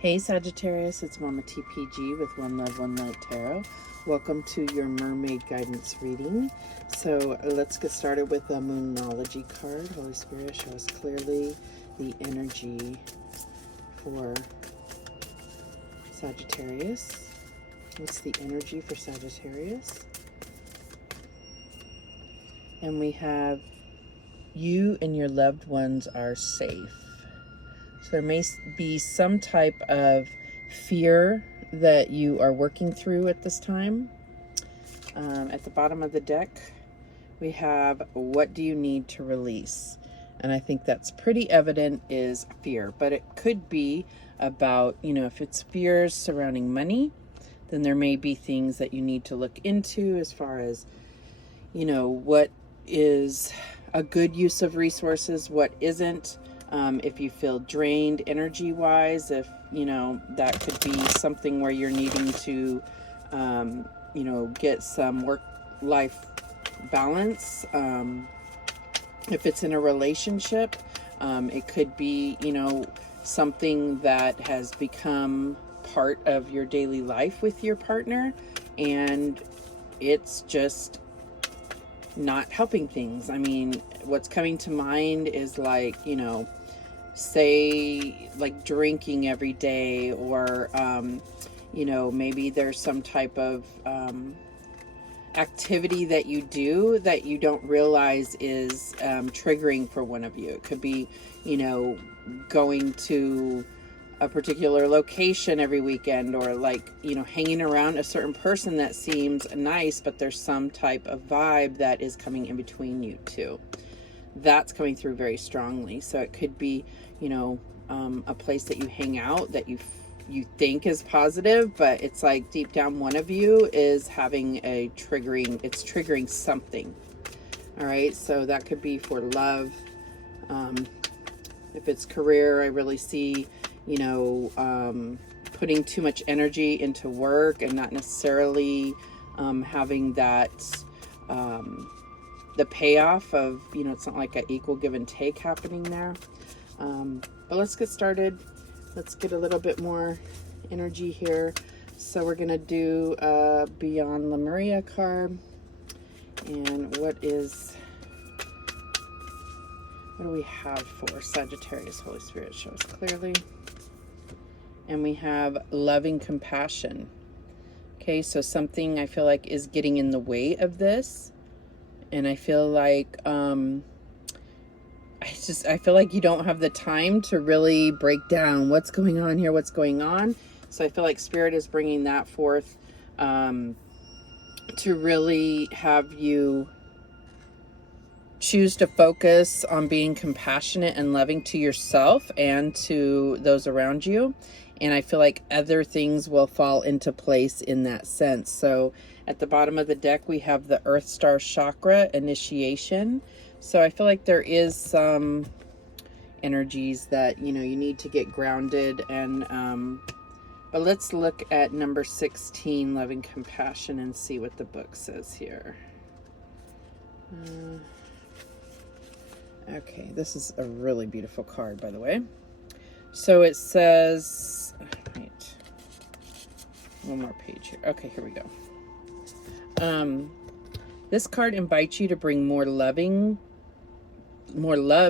Hey Sagittarius, it's Mama TPG with One Love, One Light Tarot. Welcome to your mermaid guidance reading. So let's get started with the Moonology card. Holy Spirit, show us clearly the energy for Sagittarius. What's the energy for Sagittarius? And we have you and your loved ones are safe. So there may be some type of fear that you are working through at this time. At the bottom of the deck, we have what do you need to release? And I think that's pretty evident is fear, but it could be about, if it's fears surrounding money, then there may be things that you need to look into as far as, what is a good use of resources, what isn't. If you feel drained energy-wise, if, that could be something where you're needing to, get some work-life balance. If it's in a relationship, it could be, something that has become part of your daily life with your partner, and it's just not helping things. I mean, what's coming to mind is like, say like drinking every day, or maybe there's some type of activity that you do that you don't realize is triggering for one of you. It could be going to a particular location every weekend, or like hanging around a certain person that seems nice, but there's some type of vibe that is coming in between you two. That's coming through very strongly. So it could be a place that you hang out that you think is positive, but it's like deep down one of you is having it's triggering something. All right, so that could be for love. If it's career, I really see putting too much energy into work and not necessarily having that the payoff of, it's not like an equal give and take happening there. But let's get started. Let's get a little bit more energy here. So we're going to do Beyond Lemuria card. And what do we have for Sagittarius? Holy Spirit, show us clearly. And we have loving compassion. Okay, so something I feel like is getting in the way of this. And I feel like I feel like you don't have the time to really break down what's going on here, what's going on. So I feel like Spirit is bringing that forth to really have you choose to focus on being compassionate and loving to yourself and to those around you. And I feel like other things will fall into place in that sense. So at the bottom of the deck, we have the Earth Star Chakra initiation. So I feel like there is some energies that, you need to get grounded. And but let's look at number 16, Loving Compassion, and see what the book says here. Okay, this is a really beautiful card, by the way. So it says, wait, one more page here. Okay, here we go. This card invites you to bring more love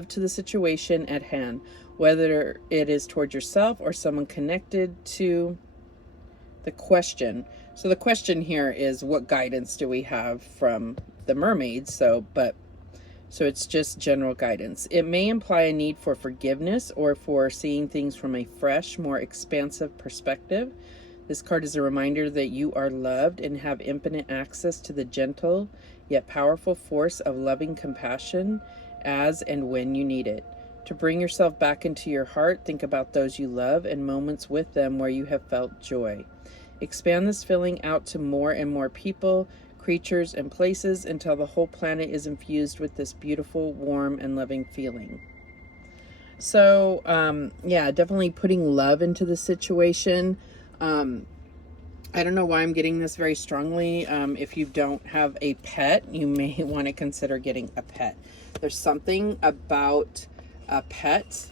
to the situation at hand, whether it is toward yourself or someone connected to the question. So the question here is, what guidance do we have from the mermaids? So it's just general guidance. It may imply a need for forgiveness or for seeing things from a fresh, more expansive perspective. This card is a reminder that you are loved and have infinite access to the gentle yet powerful force of loving compassion as and when you need it. To bring yourself back into your heart, think about those you love and moments with them where you have felt joy. Expand this feeling out to more and more people, creatures, and places until the whole planet is infused with this beautiful, warm, and loving feeling. So, definitely putting love into the situation. I don't know why I'm getting this very strongly. If you don't have a pet, you may want to consider getting a pet. There's something about a pet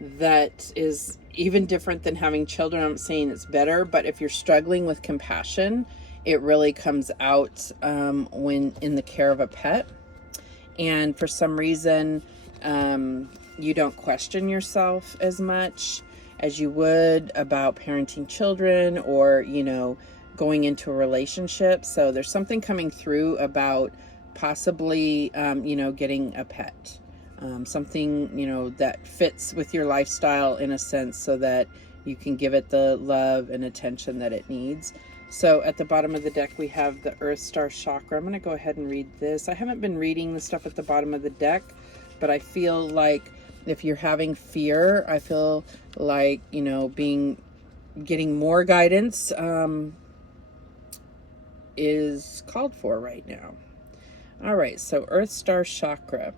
that is even different than having children. I'm not saying it's better, but if you're struggling with compassion, it really comes out when in the care of a pet. And for some reason, you don't question yourself as much as you would about parenting children or, you know, going into a relationship. So there's something coming through about possibly, you know, getting a pet. Something, you know, that fits with your lifestyle in a sense so that you can give it the love and attention that it needs. So at the bottom of the deck, we have the Earth Star Chakra. I'm going to go ahead and read this. I haven't been reading the stuff at the bottom of the deck, but I feel like if you're having fear, I feel like, you know, getting more guidance is called for right now. All right, so Earth Star Chakra.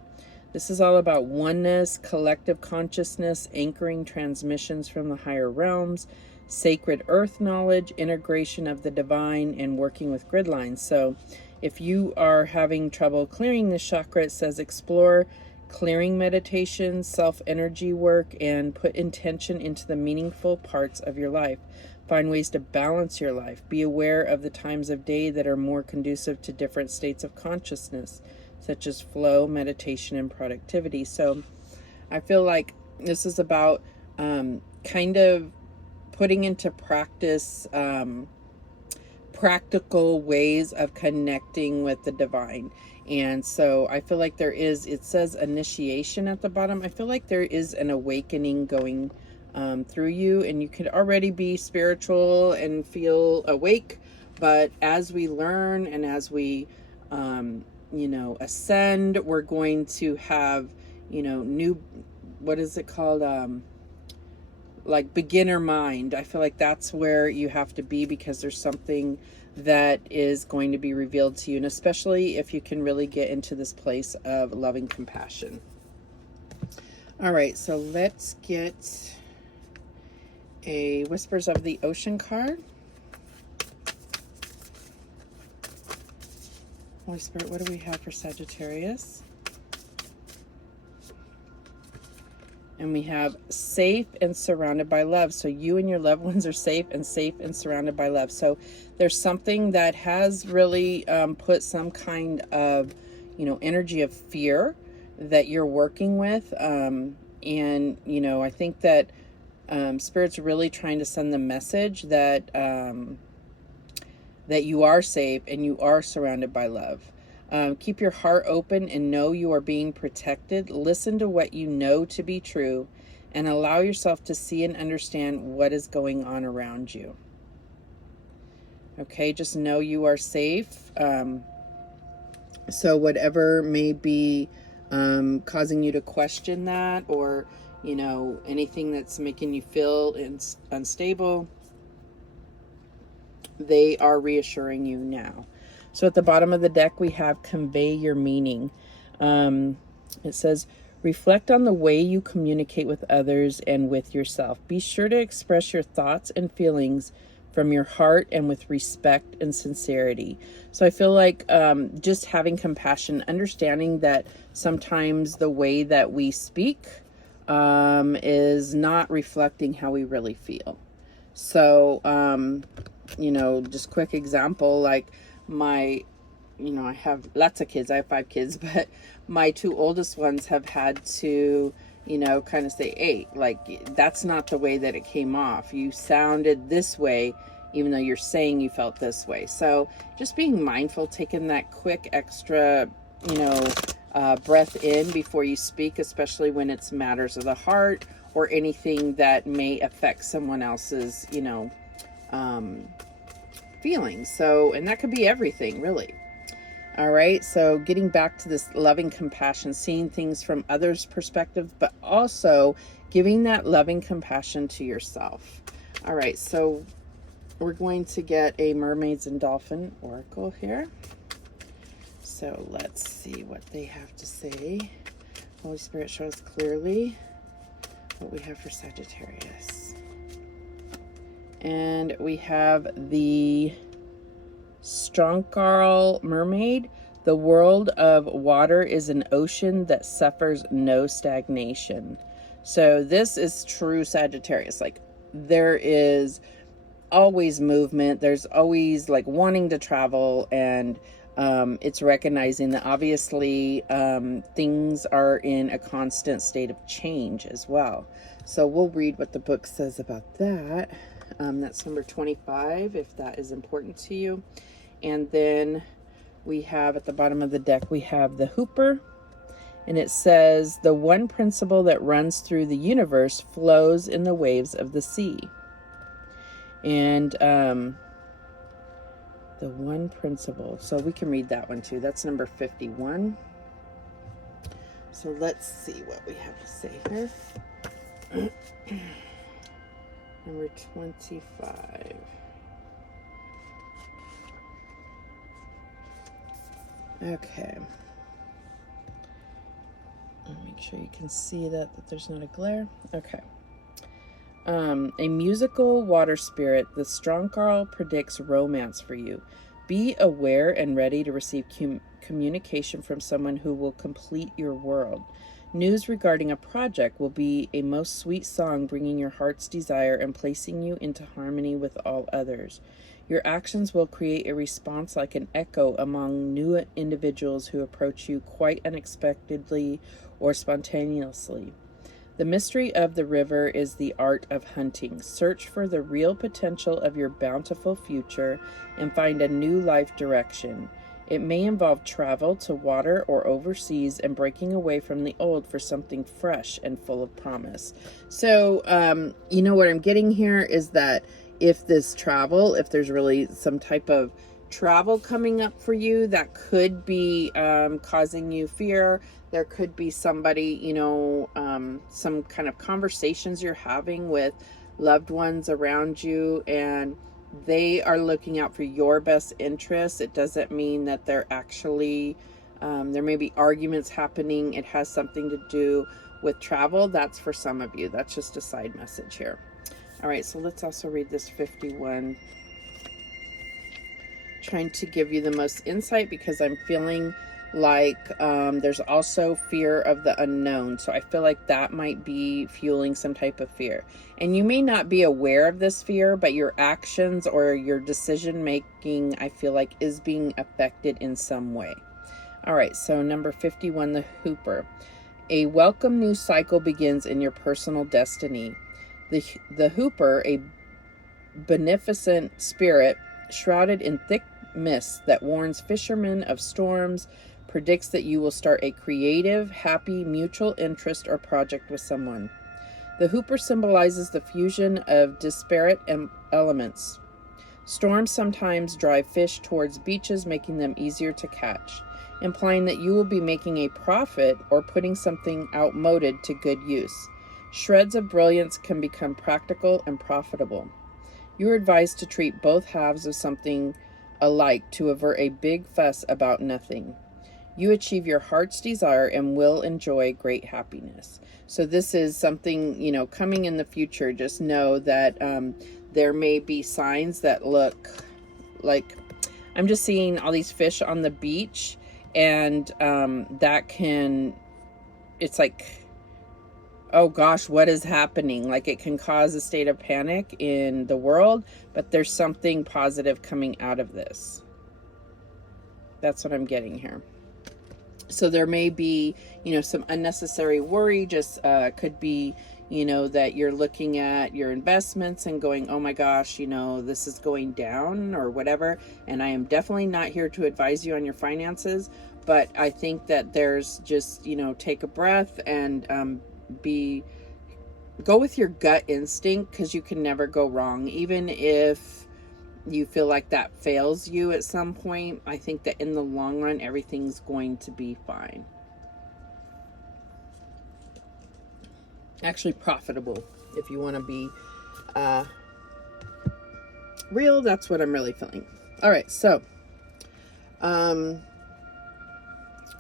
This is all about oneness, collective consciousness, anchoring transmissions from the higher realms, sacred earth knowledge, integration of the divine, and working with grid lines. So if you are having trouble clearing this chakra, it says explore clearing meditation, self-energy work, and put intention into the meaningful parts of your life. Find ways to balance your life. Be aware of the times of day that are more conducive to different states of consciousness, such as flow, meditation, and productivity. So I feel like this is about kind of putting into practice practical ways of connecting with the divine. And so I feel like there is, it says initiation at the bottom. I feel like there is an awakening going through you, and you could already be spiritual and feel awake. But as we learn and as we you know, ascend, we're going to have, you know, new, what is it called? Like beginner mind. I feel like that's where you have to be, because there's something that is going to be revealed to you, and especially if you can really get into this place of loving compassion. All right, so let's get a Whispers of the Ocean card. Holy Spirit, what do we have for Sagittarius? And we have safe and surrounded by love. So you and your loved ones are safe and surrounded by love. So there's something that has really put some kind of, you know, energy of fear that you're working with. And, you know, I think that Spirit's really trying to send the message that that you are safe and you are surrounded by love. Keep your heart open and know you are being protected. Listen to what you know to be true and allow yourself to see and understand what is going on around you. Okay, just know you are safe. So whatever may be causing you to question that, or, you know, anything that's making you feel unstable, they are reassuring you now. So at the bottom of the deck, we have convey your meaning. It says, reflect on the way you communicate with others and with yourself. Be sure to express your thoughts and feelings from your heart and with respect and sincerity. So I feel like just having compassion, understanding that sometimes the way that we speak is not reflecting how we really feel. So, you know, just quick example, like I have lots of kids. I have 5 kids, but my 2 oldest ones have had to, you know, kind of say, hey, like, that's not the way that it came off. You sounded this way, even though you're saying you felt this way. So just being mindful, taking that quick extra, you know, breath in before you speak, especially when it's matters of the heart or anything that may affect someone else's, you know, feelings. So, and that could be everything, really. All right, so getting back to this loving compassion, seeing things from others' perspective, but also giving that loving compassion to yourself. All right, so we're going to get a Mermaids and Dolphin Oracle here. So let's see what they have to say. Holy Spirit, show us clearly what we have for Sagittarius. And we have the Strongarl Mermaid. The world of water is an ocean that suffers no stagnation. So this is true Sagittarius. Like, there is always movement. There's always like wanting to travel, and it's recognizing that obviously things are in a constant state of change as well. So we'll read what the book says about that. That's number 25, if that is important to you. And then we have at the bottom of the deck, we have the Hooper. And it says, the one principle that runs through the universe flows in the waves of the sea. And the one principle. So we can read that one too. That's number 51. So let's see what we have to say here. Number 25. Okay. Make sure you can see that there's not a glare. Okay. A musical water spirit, the Strongcarl predicts romance for you. Be aware and ready to receive communication from someone who will complete your world. News regarding a project will be a most sweet song, bringing your heart's desire and placing you into harmony with all others. Your actions will create a response like an echo among new individuals who approach you quite unexpectedly or spontaneously. The mystery of the river is the art of hunting. Search for the real potential of your bountiful future and find a new life direction. It may involve travel to water or overseas and breaking away from the old for something fresh and full of promise. So, you know what I'm getting here is that if this travel, if there's really some type of travel coming up for you that could be causing you fear, there could be somebody, you know, some kind of conversations you're having with loved ones around you, and they are looking out for your best interests. It doesn't mean that they're actually, there may be arguments happening. It has something to do with travel. That's for some of you. That's just a side message here. All right, so let's also read this 51. Trying to give you the most insight because I'm feeling like there's also fear of the unknown. So I feel like that might be fueling some type of fear. And you may not be aware of this fear, but your actions or your decision making, I feel like, is being affected in some way. All right, so number 51, the Hooper. A welcome new cycle begins in your personal destiny. The Hooper, a beneficent spirit shrouded in thick mist that warns fishermen of storms, predicts that you will start a creative, happy, mutual interest or project with someone. The Hooper symbolizes the fusion of disparate elements. Storms sometimes drive fish towards beaches, making them easier to catch, implying that you will be making a profit or putting something outmoded to good use. Shreds of brilliance can become practical and profitable. You are advised to treat both halves of something alike to avert a big fuss about nothing. You achieve your heart's desire and will enjoy great happiness. So this is something, you know, coming in the future. Just know that there may be signs that look like, I'm just seeing all these fish on the beach, and that can, it's like, oh gosh, what is happening? Like, it can cause a state of panic in the world, but there's something positive coming out of this. That's what I'm getting here. So there may be, you know, some unnecessary worry, just could be, you know, that you're looking at your investments and going, oh my gosh, you know, this is going down or whatever. And I am definitely not here to advise you on your finances, but I think that there's just, you know, take a breath and go with your gut instinct, because you can never go wrong. Even if you feel like that fails you at some point, I think that in the long run, everything's going to be fine. Actually profitable, if you want to be real. That's what I'm really feeling. All right, so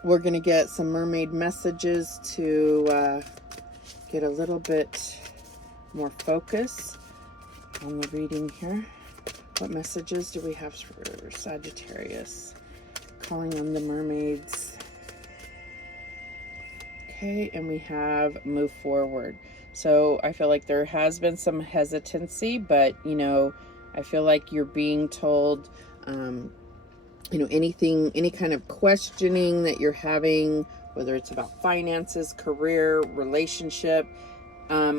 we're gonna get some mermaid messages to get a little bit more focus on the reading here. What messages do we have for Sagittarius? Calling on the mermaids. Okay, and we have move forward. So I feel like there has been some hesitancy, but you know, I feel like you're being told, you know, any kind of questioning that you're having, whether it's about finances, career, relationship,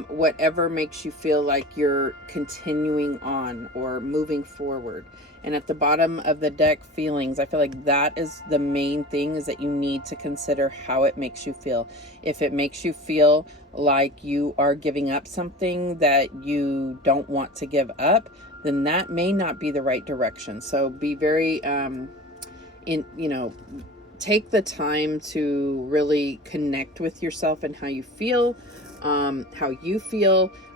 whatever makes you feel like you're continuing on or moving forward. And at the bottom of the deck, feelings. I feel like that is the main thing, is that you need to consider how it makes you feel. If it makes you feel like you are giving up something that you don't want to give up, then that may not be the right direction. So be very, take the time to really connect with yourself and how you feel. I'm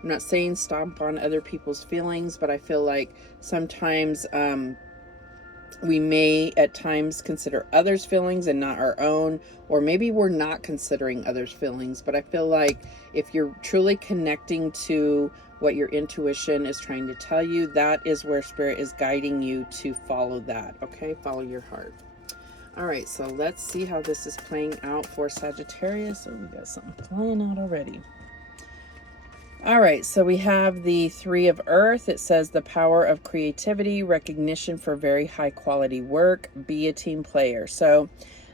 not saying stomp on other people's feelings, but I feel like sometimes we may at times consider others' feelings and not our own, or maybe we're not considering others' feelings. But I feel like if you're truly connecting to what your intuition is trying to tell you, that is where Spirit is guiding you to follow that. Okay, follow your heart. All right, so let's see how this is playing out for Sagittarius. Oh, we got something playing out already. All right, so we have the Three of Earth. It says the power of creativity, recognition for very high quality work, be a team player. So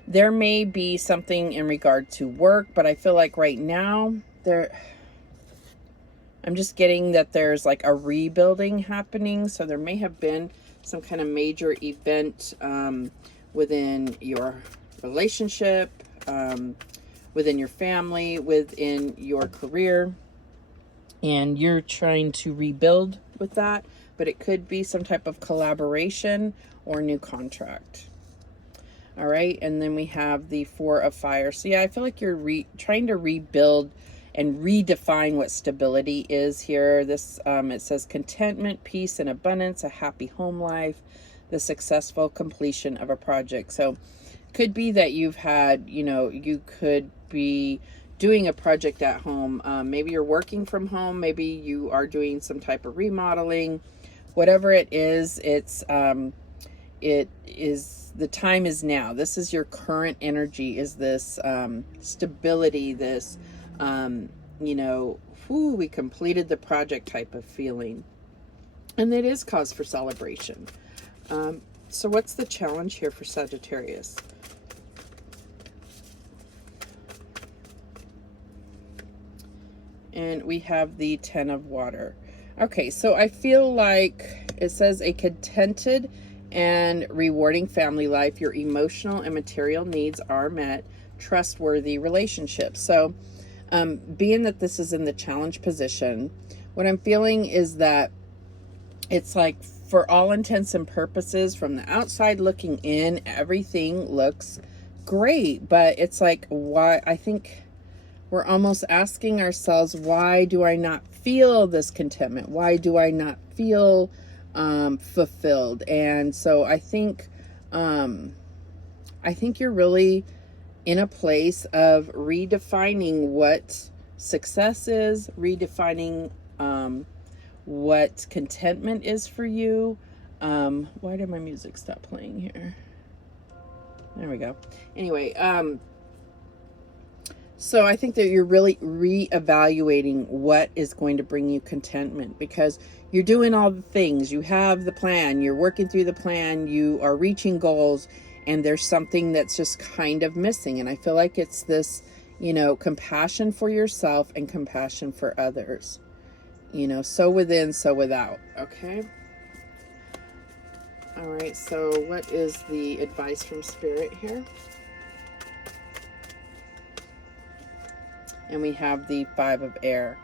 there may be something in regard to work, but I feel like right now I'm just getting that there's like a rebuilding happening. So there may have been some kind of major event within your relationship, within your family, within your career, and you're trying to rebuild with that, but it could be some type of collaboration or new contract. All right, and then we have the Four of Fire. So yeah, I feel like you're trying to rebuild and redefine what stability is here. This it says contentment, peace, and abundance, a happy home life, the successful completion of a project. So could be that you've had, you could be doing a project at home. Maybe you're working from home. Maybe you are doing some type of remodeling. Whatever it is, it is, the time is now. This is your current energy, is this stability, this, we completed the project type of feeling. And it is cause for celebration. So what's the challenge here for Sagittarius? And we have the Ten of Water. Okay, so I feel like it says a contented and rewarding family life. Your emotional and material needs are met. Trustworthy relationships. So being that this is in the challenge position, what I'm feeling is that it's like, for all intents and purposes, from the outside looking in, everything looks great. But it's like, why? I think we're almost asking ourselves, why do I not feel this contentment? Why do I not feel fulfilled? And so I think you're really in a place of redefining what success is, redefining what contentment is for you. Why did my music stop playing here? There we go. Anyway, so I think that you're really reevaluating what is going to bring you contentment, because you're doing all the things. You have the plan, you're working through the plan, you are reaching goals, and there's something that's just kind of missing. And I feel like it's this, compassion for yourself and compassion for others. So within, so without. Okay. All right. So what is the advice from Spirit here? And we have the Five of Air.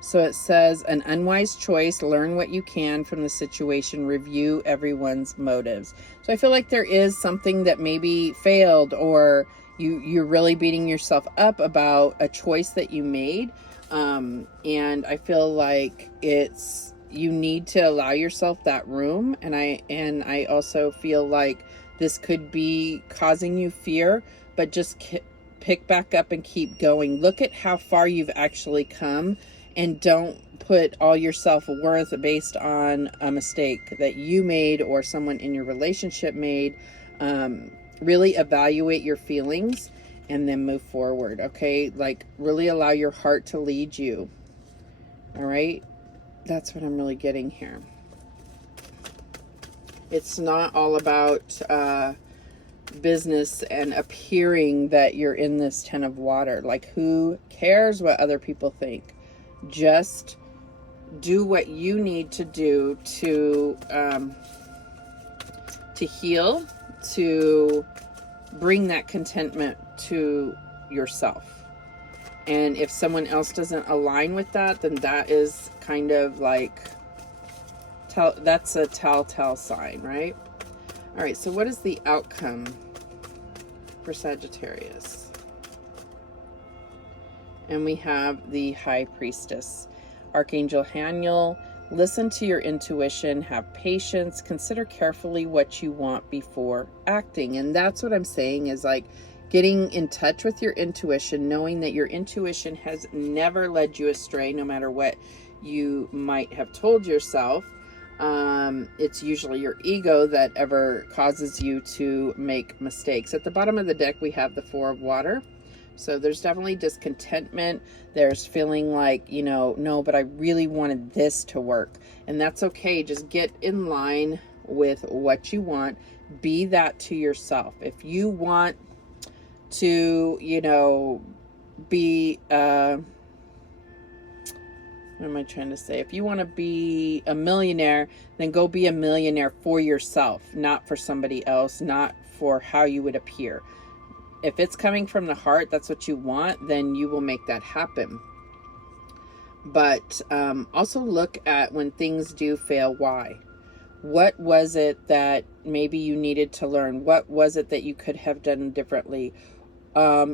So it says, an unwise choice, learn what you can from the situation, review everyone's motives. So I feel like there is something that maybe failed, or you're really beating yourself up about a choice that you made. And I feel like you need to allow yourself that room. And I also feel like this could be causing you fear, but just pick back up and keep going. Look at how far you've actually come, and don't put all your self-worth based on a mistake that you made or someone in your relationship made. Really evaluate your feelings and then move forward. Okay, like really allow your heart to lead you. All right, that's what I'm really getting here. It's not all about business and appearing that you're in this 10 of water. Like, who cares what other people think? Just do what you need to do to heal, to bring that contentment to yourself. And if someone else doesn't align with that, then that is kind of like, that's a telltale sign, right? All right, so what is the outcome for Sagittarius? And we have the High Priestess. Archangel Haniel, listen to your intuition, have patience, consider carefully what you want before acting. And that's what I'm saying, is like getting in touch with your intuition, knowing that your intuition has never led you astray, no matter what you might have told yourself. It's usually your ego that ever causes you to make mistakes. At the bottom of the deck, we have the Four of Water. So there's definitely discontentment. There's feeling like, you know, no, but I really wanted this to work. And that's okay. Just get in line with what you want. Be that to yourself. If you want to, you know, be, what am I trying to say? If you want to be a millionaire, then go be a millionaire for yourself, not for somebody else, not for how you would appear. If it's coming from the heart, that's what you want, then you will make that happen. But also look at when things do fail, why? What was it that maybe you needed to learn? What was it that you could have done differently?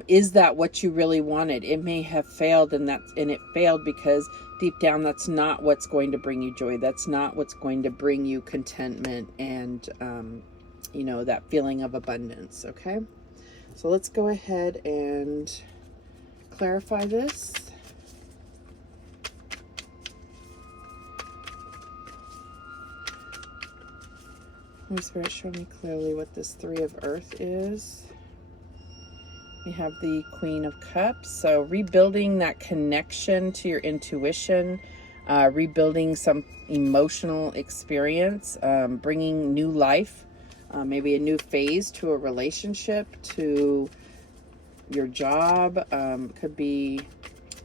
Is that what you really wanted? It may have failed, and it failed because deep down that's not what's going to bring you joy. That's not what's going to bring you contentment and you know, that feeling of abundance. Okay, so let's go ahead and clarify this. Holy Spirit, show me clearly what this Three of Earth is. We have the Queen of Cups. So rebuilding that connection to your intuition, rebuilding some emotional experience, bringing new life, maybe a new phase to a relationship, to your job. Could be,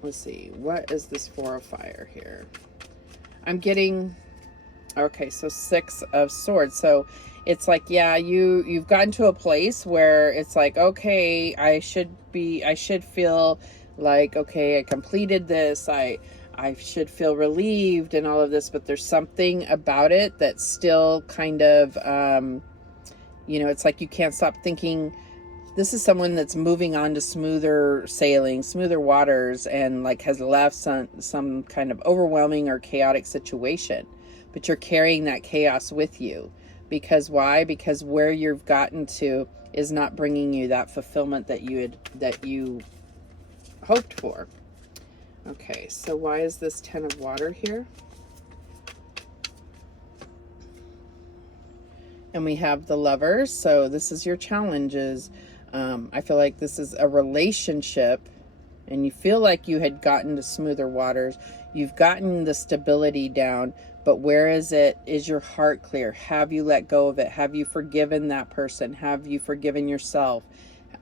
let's see, what is this Four of Fire here? I'm getting, okay, so Six of Swords. So it's like, yeah, you've gotten to a place where it's like, okay, I should feel like, okay, I completed this, I should feel relieved and all of this, but there's something about it that's still kind of, you know, it's like you can't stop thinking. This is someone that's moving on to smoother sailing, smoother waters, and like has left some kind of overwhelming or chaotic situation. But you're carrying that chaos with you. Because why? Because where you've gotten to is not bringing you that fulfillment that you hoped for. Okay, so why is this Ten of Water here? And we have the Lovers. So this is your challenges. I feel like this is a relationship, and you feel like you had gotten to smoother waters. You've gotten the stability down, but where is it? Is your heart clear? Have you let go of it? Have you forgiven that person? Have you forgiven yourself?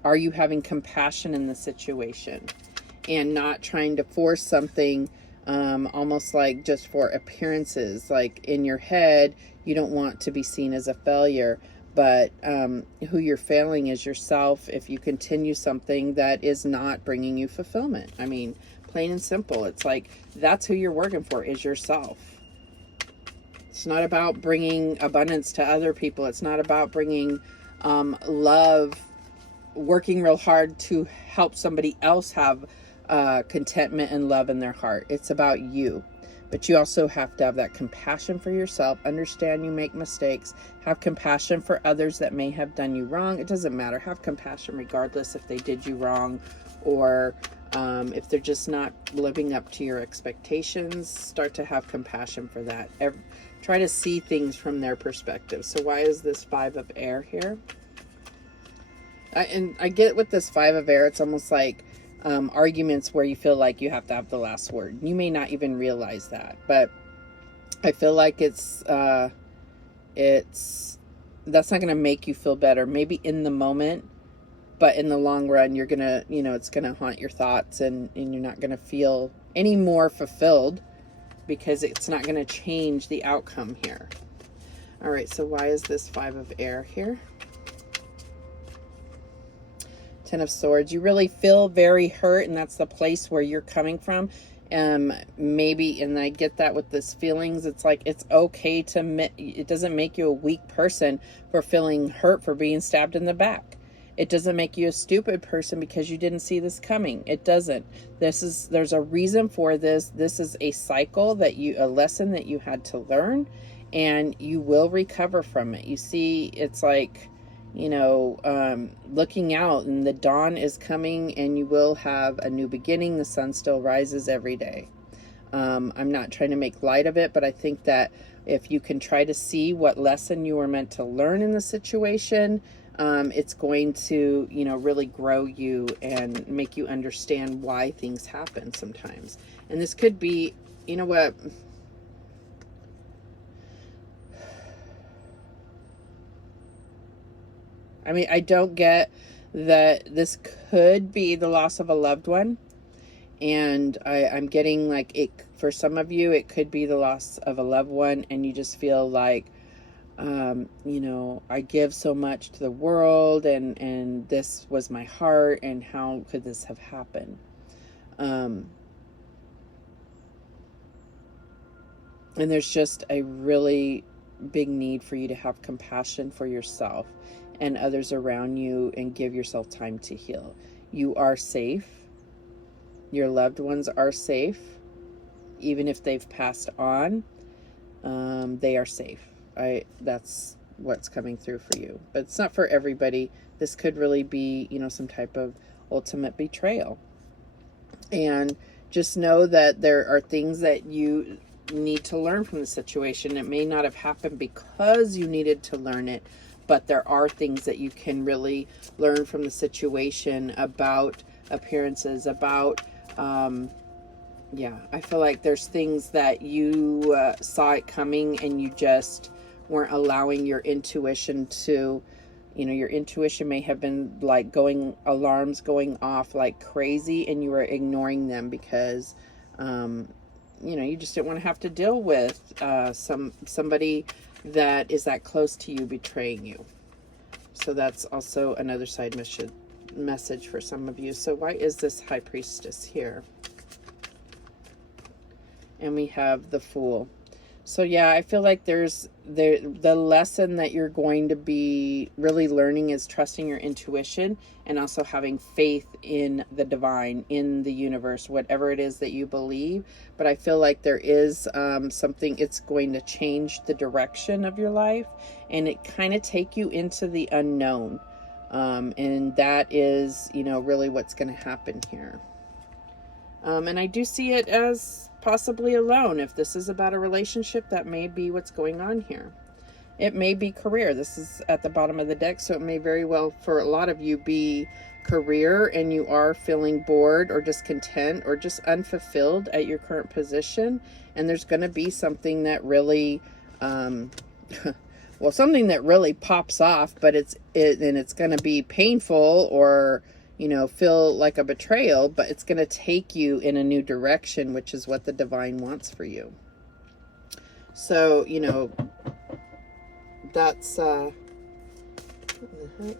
Are you having compassion in the situation and not trying to force something, almost like just for appearances? Like in your head, you don't want to be seen as a failure, but who you're failing is yourself if you continue something that is not bringing you fulfillment. I mean, plain and simple. It's like, that's who you're working for, is yourself. It's not about bringing abundance to other people. It's not about bringing love, working real hard to help somebody else have contentment and love in their heart. It's about you. But you also have to have that compassion for yourself. Understand you make mistakes. Have compassion for others that may have done you wrong. It doesn't matter. Have compassion regardless if they did you wrong, or if they're just not living up to your expectations. Start to have compassion for that. Try to see things from their perspective. So why is this Five of Air here? And I get with this Five of Air, it's almost like arguments where you feel like you have to have the last word. You may not even realize that, but I feel like that's not going to make you feel better. Maybe in the moment, but in the long run, you're going to, it's going to haunt your thoughts, and you're not going to feel any more fulfilled because it's not going to change the outcome here. All right, so why is this Five of Air here? Ten of Swords. You really feel very hurt, and that's the place where you're coming from. Maybe, and I get that with this feelings, it's like, it's okay to, it doesn't make you a weak person for feeling hurt for being stabbed in the back. It doesn't make you a stupid person because you didn't see this coming. It doesn't. There's a reason for this. This is a cycle a lesson that you had to learn, and you will recover from it. You see, it's like, looking out, and the dawn is coming, and you will have a new beginning. The sun still rises every day. I'm not trying to make light of it, but I think that if you can try to see what lesson you were meant to learn in the situation, it's going to, really grow you and make you understand why things happen sometimes. And this could be, you know what? I mean, I don't get that this could be the loss of a loved one. And I'm getting like for some of you, it could be the loss of a loved one, and you just feel like, I give so much to the world, and this was my heart, and how could this have happened? And there's just a really big need for you to have compassion for yourself and others around you, and give yourself time to heal. You are safe. Your loved ones are safe. Even if they've passed on, they are safe. That's what's coming through for you. But it's not for everybody. This could really be, some type of ultimate betrayal. And just know that there are things that you need to learn from the situation. It may not have happened because you needed to learn it, but there are things that you can really learn from the situation about appearances, about, I feel like there's things that you saw it coming, and you just weren't allowing your intuition to, your intuition may have been like alarms going off like crazy, and you were ignoring them because, you just didn't want to have to deal with somebody that is that close to you betraying you. So that's also another side message for some of you. So why is this High Priestess here? And we have the Fool. So yeah, I feel like the lesson that you're going to be really learning is trusting your intuition, and also having faith in the divine, in the universe, whatever it is that you believe. But I feel like there is something, it's going to change the direction of your life, and it kind of take you into the unknown. And that is, really what's going to happen here. And I do see it as possibly alone. If this is about a relationship, that may be what's going on here. It may be career. This is at the bottom of the deck, so it may very well, for a lot of you, be career, and you are feeling bored or discontent or just unfulfilled at your current position. And there's going to be something that really, something that really pops off, but it's going to be painful, or feel like a betrayal, but it's going to take you in a new direction, which is what the divine wants for you. So, that's, what the heck?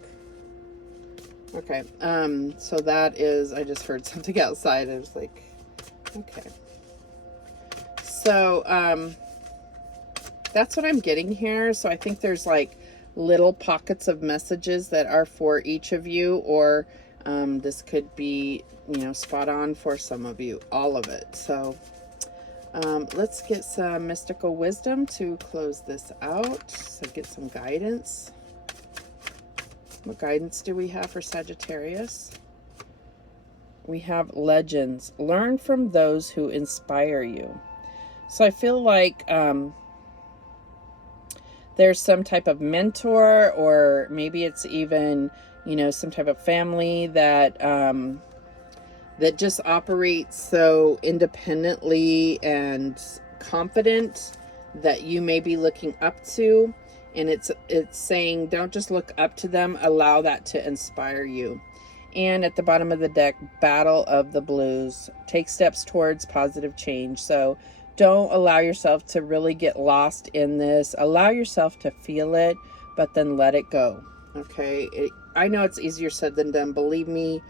Okay. So that is, I just heard something outside. I was like, okay. So, that's what I'm getting here. So I think there's like little pockets of messages that are for each of you, or this could be, spot on for some of you, all of it. So let's get some mystical wisdom to close this out. So get some guidance. What guidance do we have for Sagittarius? We have legends. Learn from those who inspire you. So I feel like there's some type of mentor, or maybe it's even, you know, some type of family that that just operates so independently and confident that you may be looking up to. And it's saying, don't just look up to them, allow that to inspire you. And at the bottom of the deck, Battle of the Blues. Take steps towards positive change. So don't allow yourself to really get lost in this. Allow yourself to feel it, but then let it go. Okay? I know it's easier said than done. Believe me,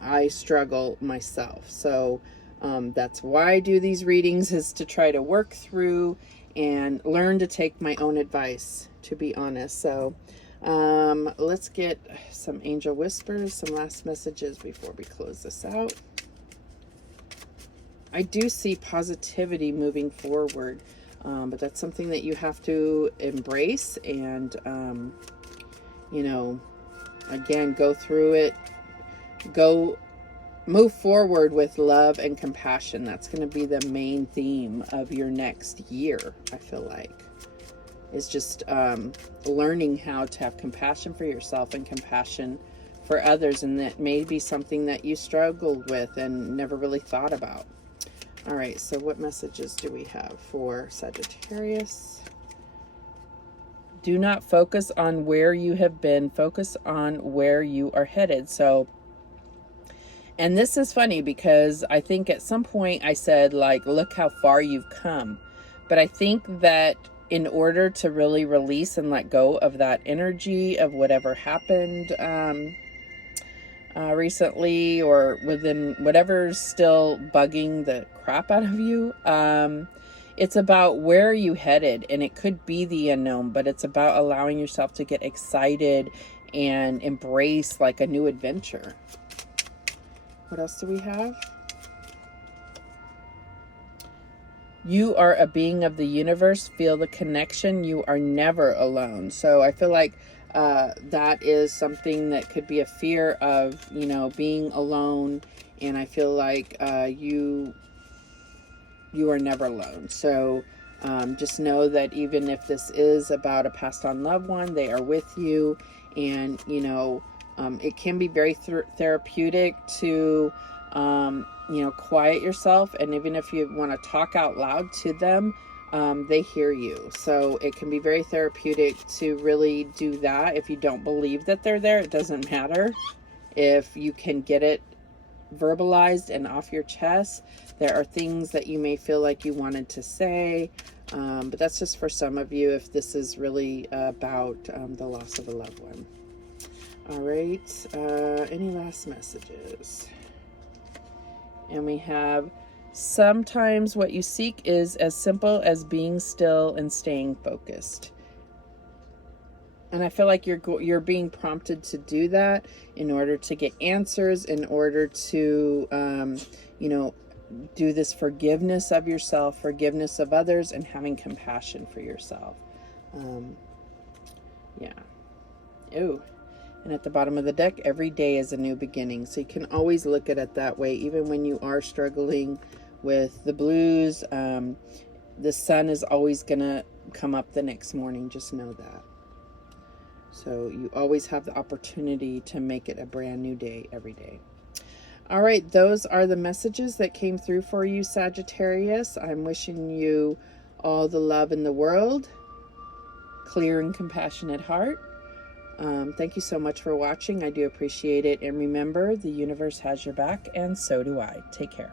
I struggle myself. So that's why I do these readings, is to try to work through and learn to take my own advice, to be honest. So let's get some angel whispers, some last messages before we close this out. I do see positivity moving forward, but that's something that you have to embrace and, you know, again, go through it, move forward with love and compassion. That's going to be the main theme of your next year, I feel like. It's just learning how to have compassion for yourself and compassion for others. And that may be something that you struggled with and never really thought about. All right, so what messages do we have for Sagittarius? Do not focus on where you have been. Focus on where you are headed. So, and this is funny because I think at some point I said, like, look how far you've come. But I think that in order to really release and let go of that energy of whatever happened recently, or within whatever's still bugging the crap out of you, it's about where you headed. And it could be the unknown, but it's about allowing yourself to get excited and embrace like a new adventure. What else do we have? You are a being of the universe. Feel the connection. You are never alone. So I feel like that is something that could be a fear of, you know, being alone. And I feel like you are never alone. So just know that even if this is about a passed on loved one, they are with you. And, you know, it can be very therapeutic to, you know, quiet yourself. And even if you want to talk out loud to them, they hear you. So it can be very therapeutic to really do that. If you don't believe that they're there, it doesn't matter. If you can get it verbalized and off your chest, there are things that you may feel like you wanted to say. But that's just for some of you, if this is really about the loss of a loved one. All right, any last messages? And we have, sometimes what you seek is as simple as being still and staying focused. And I feel like you're being prompted to do that in order to get answers, in order to, you know, do this forgiveness of yourself, forgiveness of others, and having compassion for yourself. Yeah. Ooh. And at the bottom of the deck, every day is a new beginning. So you can always look at it that way, even when you are struggling with the blues. The sun is always going to come up the next morning. Just know that. So you always have the opportunity to make it a brand new day every day. All right, those are the messages that came through for you, Sagittarius. I'm wishing you all the love in the world, clear and compassionate heart. Thank you so much for watching. I do appreciate it. And remember, the universe has your back, and so do I. Take care.